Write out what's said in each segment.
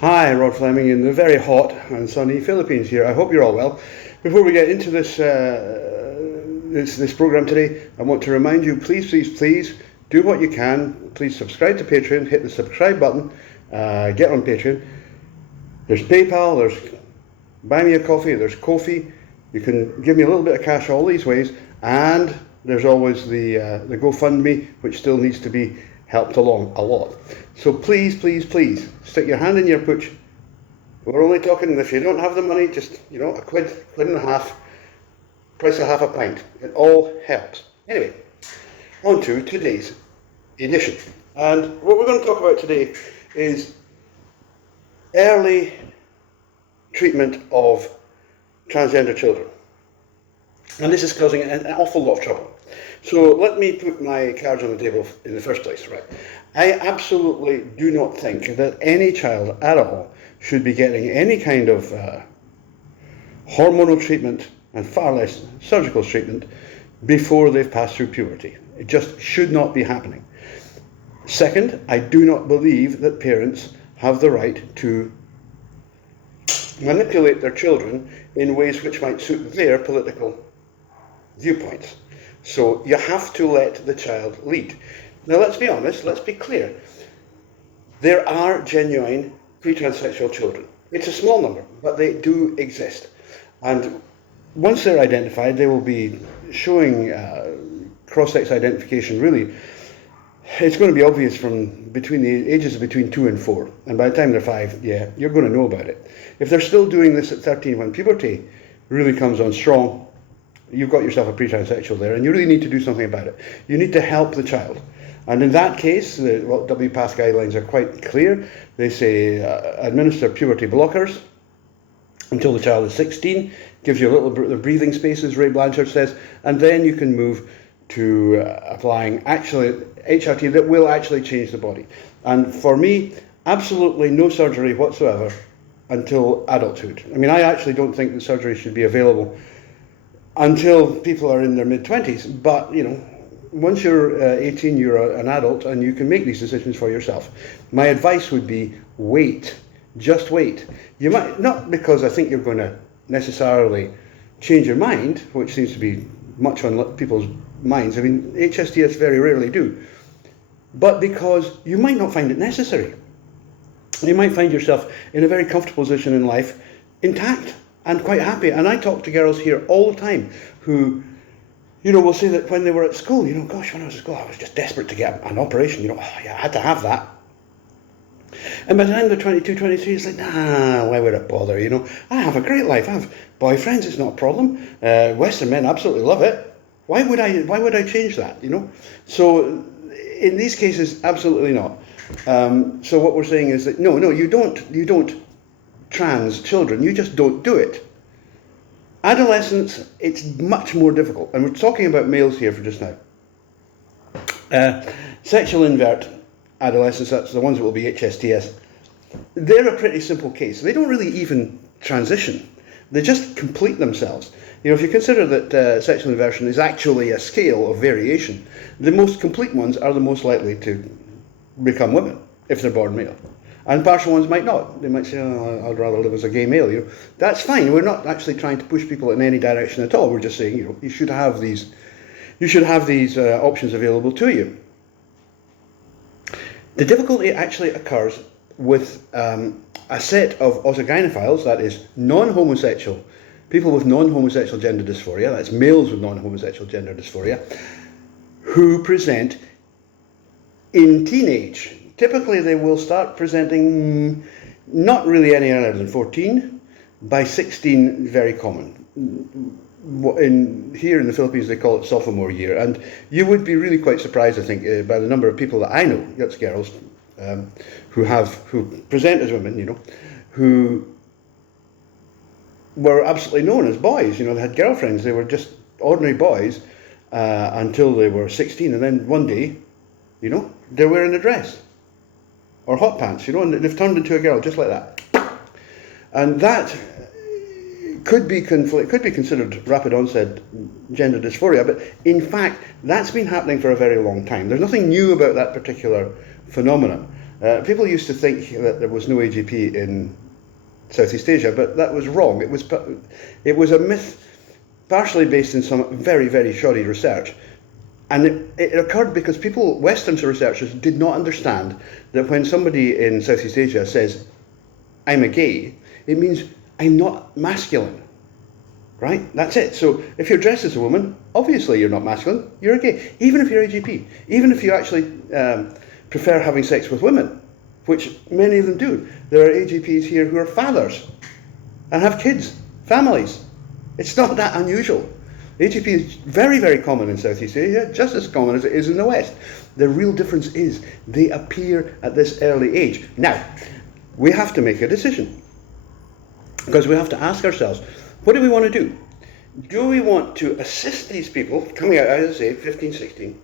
Hi, Rod Fleming in the very hot and sunny Philippines here. I hope you're all well. Before we get into this program today, I want to remind you, please do what you can. Please subscribe to Patreon, hit the subscribe button, get on Patreon. There's PayPal, there's Buy Me a Coffee, there's Ko-fi. You can give me a little bit of cash all these ways, and there's always the GoFundMe, which still needs to be helped along a lot. So please stick your hand in your pooch. We're only talking, if you don't have the money, just a quid and a half, price of half a pint. It all helps. Anyway, on to today's edition. And what we're going to talk about today is early treatment of transgender children. And this is causing an awful lot of trouble. So let me put my cards on the table in the first place, right? I absolutely do not think that any child at all should be getting any kind of hormonal treatment, and far less surgical treatment, before they've passed through puberty. It just should not be happening. Second, I do not believe that parents have the right to manipulate their children in ways which might suit their political viewpoints. So you have to let the child lead. Now let's be honest, let's be clear. There are genuine pre-transsexual children. It's a small number, but they do exist. And once they're identified, they will be showing cross-sex identification really. It's going to be obvious from between the ages of between 2 and 4. And by the time they're 5, yeah, you're going to know about it. If they're still doing this at 13 when puberty really comes on strong, you've got yourself a pre-transsexual there, and you really need to do something about it. You need to help the child. And in that case, the WPATH guidelines are quite clear. They say administer puberty blockers until the child is 16, gives you a little bit of breathing space, as Ray Blanchard says, and then you can move to applying actually HRT that will actually change the body. And for me, absolutely no surgery whatsoever until adulthood. I mean, I actually don't think that surgery should be available until people are in their mid-20s, but once you're 18, you're an adult and you can make these decisions for yourself. My advice would be wait, just wait. You might, not because I think you're going to necessarily change your mind, which seems to be much on people's minds. I mean, HSTS very rarely do, but because you might not find it necessary. You might find yourself in a very comfortable position in life, intact and quite happy. And I talk to girls here all the time who will say that when they were at school, gosh, when I was at school, I was just desperate to get an operation, I had to have that. And by the time they're 22, 23, it's like, nah, why would I bother, I have a great life, I have boyfriends, it's not a problem, Western men absolutely love it, why would I change that, So, in these cases, absolutely not. So what we're saying is that, no, you don't trans children, you just don't do it. Adolescence, it's much more difficult, and we're talking about males here for just now. Sexual invert adolescents, that's the ones that will be HSTS, they're a pretty simple case. They don't really even transition, they just complete themselves. If you consider that sexual inversion is actually a scale of variation, the most complete ones are the most likely to become women if they're born male. And partial ones might not. They might say, I'd rather live as a gay male. That's fine. We're not actually trying to push people in any direction at all. We're just saying, you should have these options available to you. The difficulty actually occurs with a set of autogynephiles, that is non-homosexual, people with non-homosexual gender dysphoria, that's males with non-homosexual gender dysphoria, who present in teenage. Typically, they will start presenting not really any earlier than 14. By 16, very common. Here in the Philippines, they call it sophomore year. And you would be really quite surprised, I think, by the number of people that I know, that's girls, who present as women, who were absolutely known as boys. They had girlfriends. They were just ordinary boys until they were 16. And then one day, they're wearing a dress. Or hot pants, and they've turned into a girl just like that. And that could be considered rapid onset gender dysphoria, but in fact that's been happening for a very long time. There's nothing new about that particular phenomenon. People used to think that there was no AGP in Southeast Asia, but that was wrong. It was a myth, partially based in some very, very shoddy research. And it occurred because Western researchers did not understand that when somebody in Southeast Asia says, I'm a gay, it means I'm not masculine, right? That's it. So if you're dressed as a woman, obviously you're not masculine, you're a gay. Even if you're AGP, even if you actually prefer having sex with women, which many of them do. There are AGPs here who are fathers and have kids, families. It's not that unusual. AGP is very, very common in Southeast Asia, just as common as it is in the West. The real difference is they appear at this early age. Now, we have to make a decision, because we have to ask ourselves, what do we want to do? Do we want to assist these people coming out, as I say, 15, 16,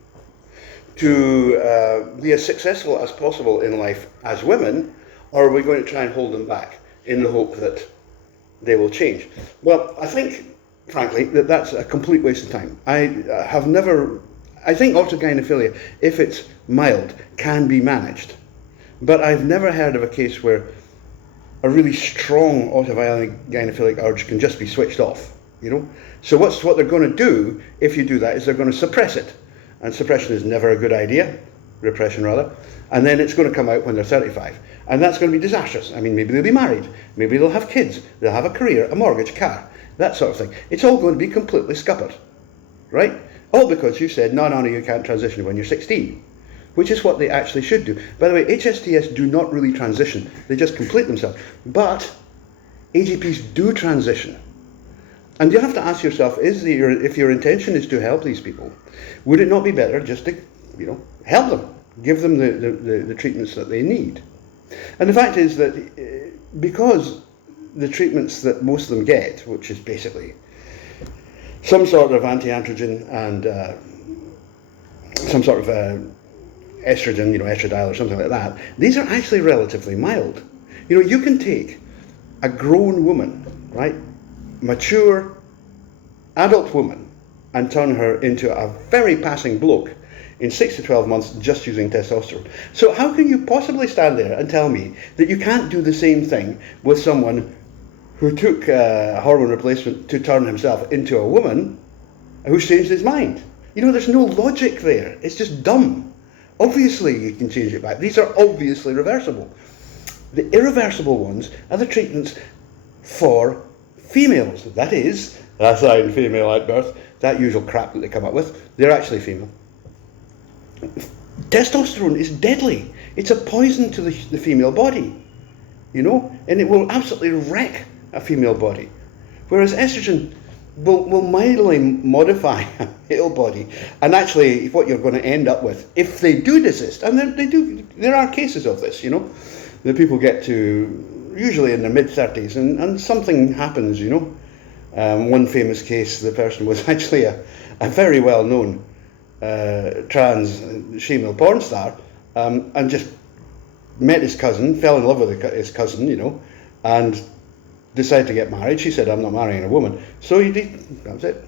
to be as successful as possible in life as women, or are we going to try and hold them back in the hope that they will change? Well, I think, frankly, that's a complete waste of time. I think autogynephilia, if it's mild, can be managed. But I've never heard of a case where a really strong autogynephilic urge can just be switched off, So what they're going to do, if you do that, is they're going to suppress it. And suppression is never a good idea, repression rather. And then it's going to come out when they're 35. And that's going to be disastrous. I mean, maybe they'll be married, maybe they'll have kids, they'll have a career, a mortgage, car, that sort of thing. It's all going to be completely scuppered, right? All because you said, no, you can't transition when you're 16, which is what they actually should do. By the way, HSTS do not really transition, they just complete themselves. But AGPs do transition. And you have to ask yourself, if your intention is to help these people, would it not be better just to, help them, give them the treatments that they need? And the fact is that because the treatments that most of them get, which is basically some sort of anti-androgen and some sort of estrogen, estradiol or something like that, these are actually relatively mild. You can take a grown woman, right, mature adult woman, and turn her into a very passing bloke in 6 to 12 months just using testosterone. So how can you possibly stand there and tell me that you can't do the same thing with someone who took hormone replacement to turn himself into a woman who's changed his mind? There's no logic there. It's just dumb. Obviously you can change it back. These are obviously reversible. The irreversible ones are the treatments for females. That is, assigned female at birth, that usual crap that they come up with, they're actually female. Testosterone is deadly. It's a poison to the female body, and it will absolutely wreck a female body. Whereas estrogen will mildly modify a male body, and actually what you're going to end up with, if they do desist, and there are cases of this, that people get to usually in their mid-30s and something happens, One famous case, the person was actually a very well-known trans female porn star, and just met his cousin, fell in love with his cousin, and decided to get married. She said, I'm not marrying a woman. So that was it.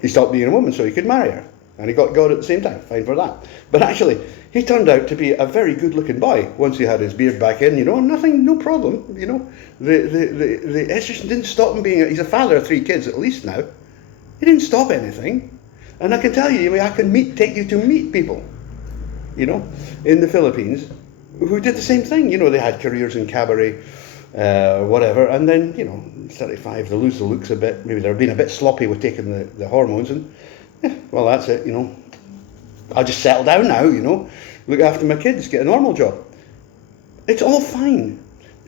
He stopped being a woman so he could marry her. And he got God at the same time, fine for that. But actually, he turned out to be a very good-looking boy once he had his beard back in, no problem, The estrogen didn't stop him being, he's a father of 3 kids at least now. He didn't stop anything. And I can tell you, I can take you to meet people, in the Philippines who did the same thing. They had careers in cabaret, whatever, and then, 35, they lose the looks a bit. Maybe they're being a bit sloppy with taking the hormones, and well, that's it, I'll just settle down now, look after my kids, get a normal job. It's all fine,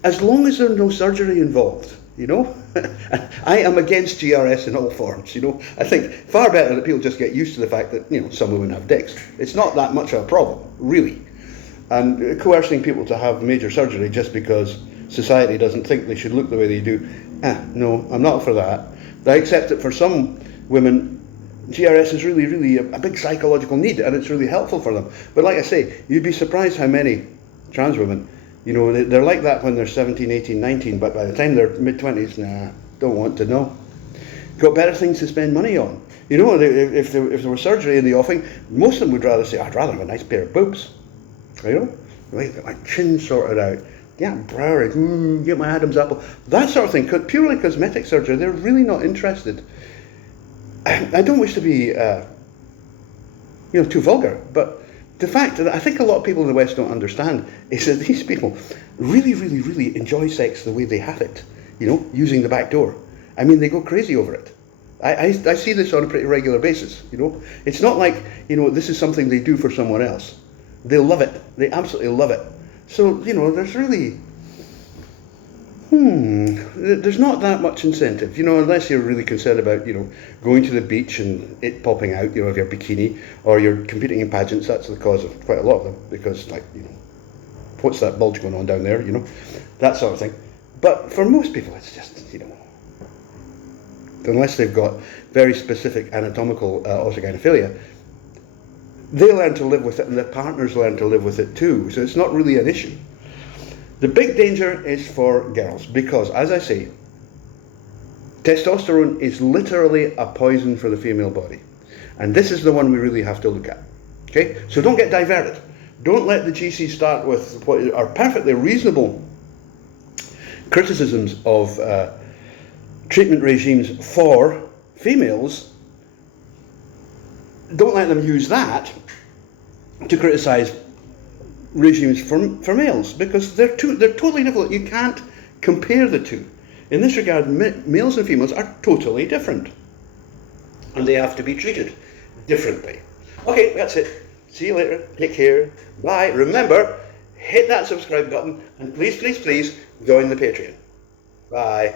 as long as there's no surgery involved, I am against GRS in all forms, I think far better that people just get used to the fact that, some women have dicks. It's not that much of a problem, really. And coercing people to have major surgery just because society doesn't think they should look the way they do, no, I'm not for that. I accept that for some women, GRS is really, really a big psychological need, and it's really helpful for them. But like I say, you'd be surprised how many trans women You know, they're like that when they're 17, 18, 19, but by the time they're mid-20s, nah, don't want to know. Got better things to spend money on. You know, if there were surgery in the offing, most of them would rather say, I'd rather have a nice pair of boobs. You know, like get my chin sorted out, yeah, broward, get my Adam's apple, that sort of thing. Purely cosmetic surgery, they're really not interested. I don't wish to be, too vulgar, but the fact that I think a lot of people in the West don't understand is that these people really, really, really enjoy sex the way they have it, using the back door. I mean, they go crazy over it. I see this on a pretty regular basis, It's not like, this is something they do for someone else. They love it. They absolutely love it. So, there's really, there's not that much incentive, unless you're really concerned about, going to the beach and it popping out, of your bikini, or you're competing in pageants. That's the cause of quite a lot of them, because, what's that bulge going on down there, that sort of thing. But for most people, it's just, unless they've got very specific anatomical autogynephilia, they learn to live with it, and their partners learn to live with it too. So it's not really an issue. The big danger is for girls, because, as I say, testosterone is literally a poison for the female body. And this is the one we really have to look at. Okay? So don't get diverted. Don't let the GC start with what are perfectly reasonable criticisms of treatment regimes for females. Don't let them use that to criticize regimes for males, because they're totally different. You can't compare the two. In this regard, males and females are totally different, and they have to be treated differently. Okay, that's it. See you later. Take care. Bye. Remember, hit that subscribe button, and please, please, please join the Patreon. Bye.